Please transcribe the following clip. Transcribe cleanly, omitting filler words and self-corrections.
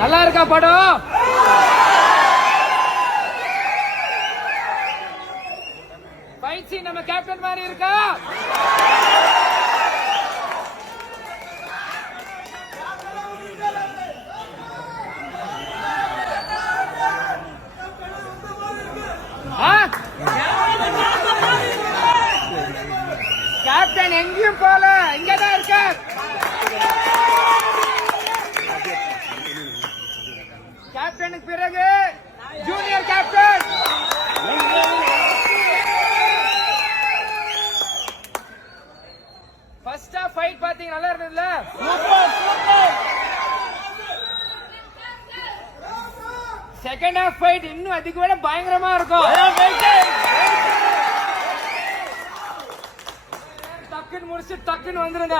நல்லா இருக்கா படம்? ஃபைட் சீன் நம்ம கேப்டன் மாதிரி இருக்கா? கேப்டன் எங்கேயும் போல, இங்கதான் இருக்க. கேப்டனுக்கு பிறகு junior captain. First half fight பாத்தீங்க, நல்லா இருந்ததுல? செகண்ட் ஹாஃப் ஃபைட் இன்னும் அதிக விட பயங்கரமா இருக்கும். டக்குன்னு முடிச்சு டக்குன்னு வந்துருங்க.